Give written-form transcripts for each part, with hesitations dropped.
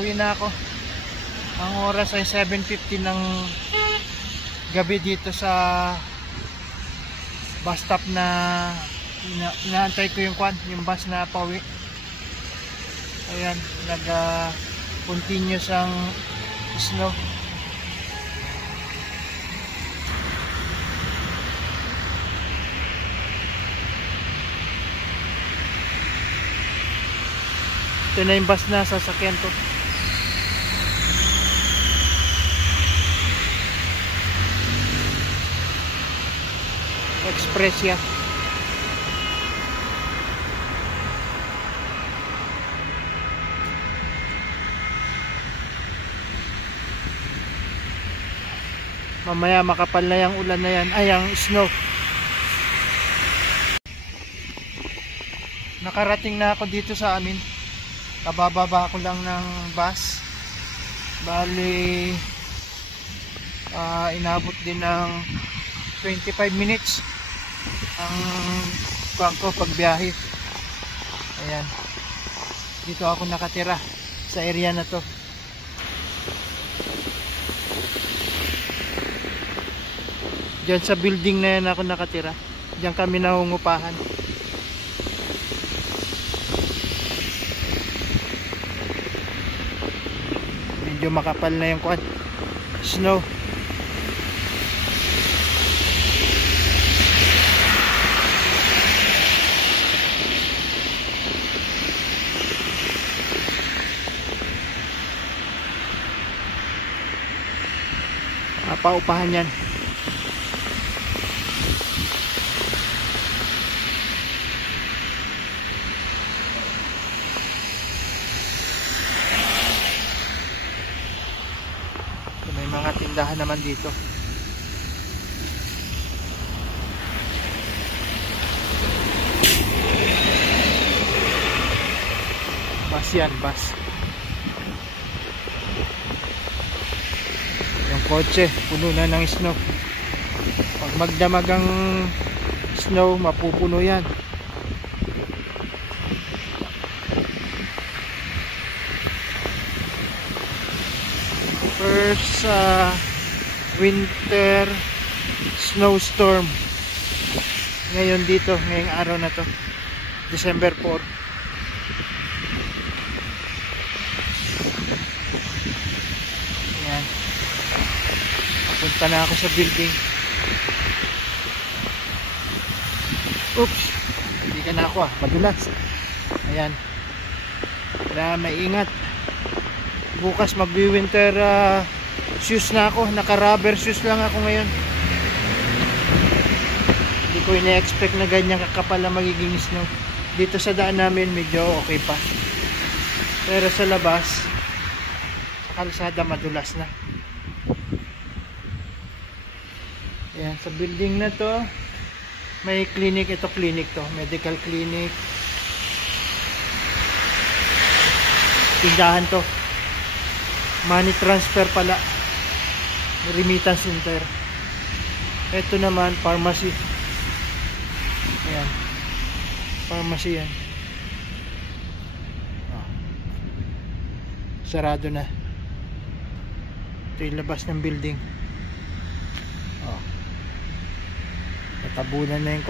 pauwi na ako. Ang oras ay 7:50 ng gabi dito sa bus stop na inaantay ko yung bus na pauwi. Ayan, continuous ang snow. Ito na yung bus na sasakyan ko. Expressia. Mamaya makapal na yung ulan na yan, ay ang snow. Nakarating na ako dito sa amin. Kabababa ko lang ng bus. Bali inabot din ng 25 minutes ang bangko pagbiyahe. Ayan, dito ako nakatira sa area na to. Diyan sa building na yan ako nakatira. Diyan kami nangungupahan. Medyo makapal na yung snow. Paupahan yan. May mga tindahan naman dito. Bus yan, bus. Yung kotse puno na ng snow. Pag magdamag ang snow, mapupuno yan. First winter snowstorm ngayon dito, ngayong araw na to, December 4. Ayan, papunta na ako sa building. Oops, hindi ka na ako madulas. Ayan, kaya maingat. Bukas magbi-winter shoes na ako. Naka-rubber shoes lang ako ngayon. Hindi ko ina-expect na ganyan kakapal na magiging snow. Dito sa daan namin medyo okay pa. Pero sa labas, sa kalsada madulas na. Ayan, sa building na to may clinic. Ito clinic to, medical clinic. Tindahan to. Money transfer pala, remittance center. Ito naman pharmacy. Ayan, pharmacy yan. Sarado na. Ito yung labas ng building. Natabunan na yung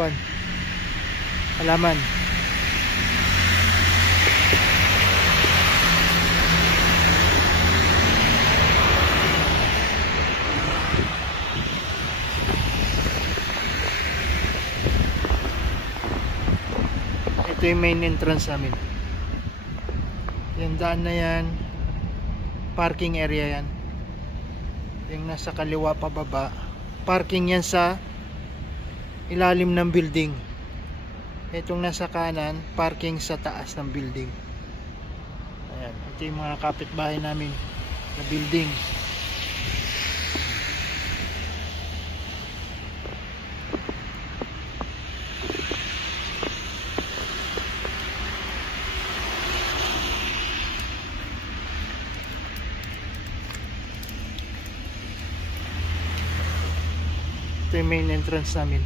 halaman. Ito yung main entrance namin. Yung daan na yan, parking area yan. Yung nasa kaliwa pababa, parking yan sa ilalim ng building. Itong nasa kanan, parking sa taas ng building. Ayan, ito yung mga kapitbahay namin na building. Ito yung main entrance namin.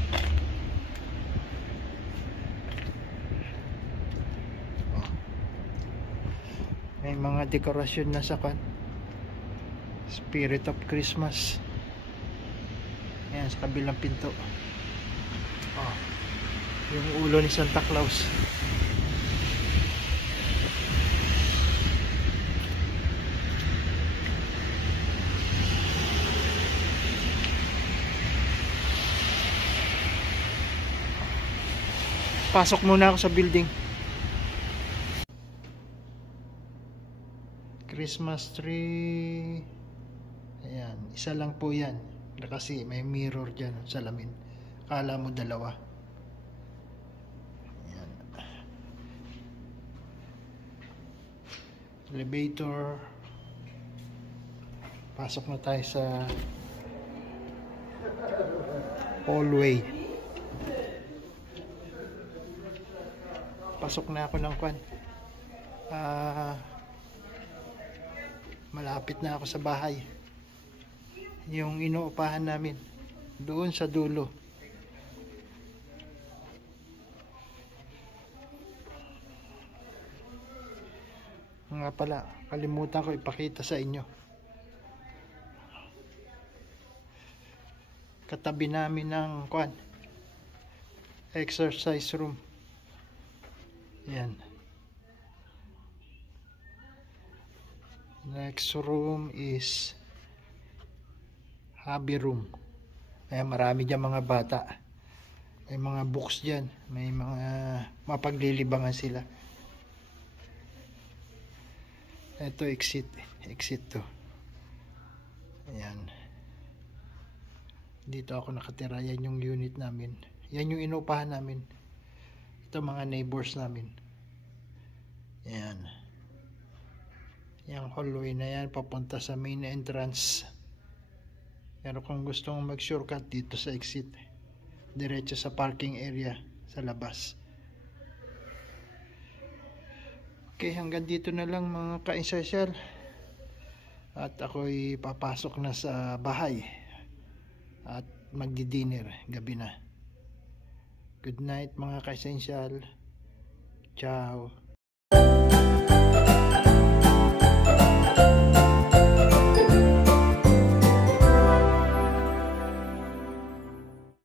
May mga mga dekorasyon na sa kan. Spirit of Christmas. Ayan, sa kabilang pinto. Oh, yung ulo ni Santa Claus. Pasok muna ako sa building. Christmas tree. Ayan, isa lang po yan. Kasi may mirror dyan, salamin. Kala mo dalawa. Ayan. Elevator. Pasok na tayo sa hallway. Pasok na ako ng kwan. Malapit na ako sa bahay. Yung inuupahan namin doon sa dulo. Nga pala, kalimutan ko ipakita sa inyo. Katabi namin ng kwan, exercise room. Yan. Next room is hobby room. Ayan, marami dyan mga bata. May mga books dyan. May mga mapaglilibangan sila. Ito exit. Exit to. Ayan. Dito ako nakatira. Yan yung unit namin. Yan yung inupahan namin. Ito mga neighbors namin. Ayan. Yung hallway na yan papunta sa main entrance. Pero kung gusto mong mag shortcut dito sa exit, diretso sa parking area sa labas. Okay, hanggang dito na lang mga ka-insosyal. At ako'y papasok na sa bahay at magdi-dinner, gabi na. Good night mga ka-insosyal. Ciao.